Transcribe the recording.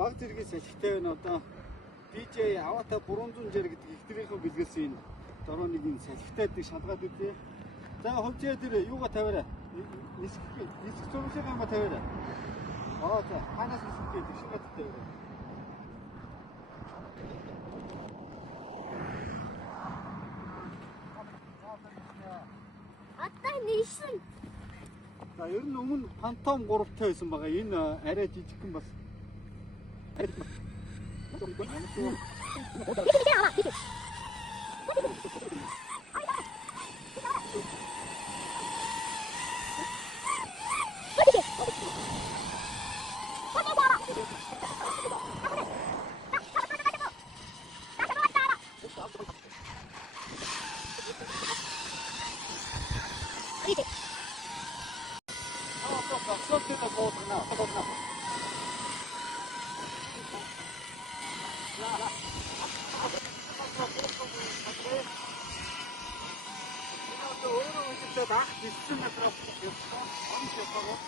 баг зэргийн салхитай байна одоо DJ Авата 360 гэдэг ихтрийнхөө бэлгэлсэн энэ дорооны салхитайдаг шалгаад үзье. За хөвчөө тэр юугаа тавиараа. Нисэх зуршиг юм ба тавиараа. За ханаас нисэх гэдэг шигэд тавиараа. Аттай нисэн. За ер нь өмнө фантом 3-тай байсан байгаа. Энэ арай жижигхэн бас. Ах, дисцэн метров явсан. Он ч явсан.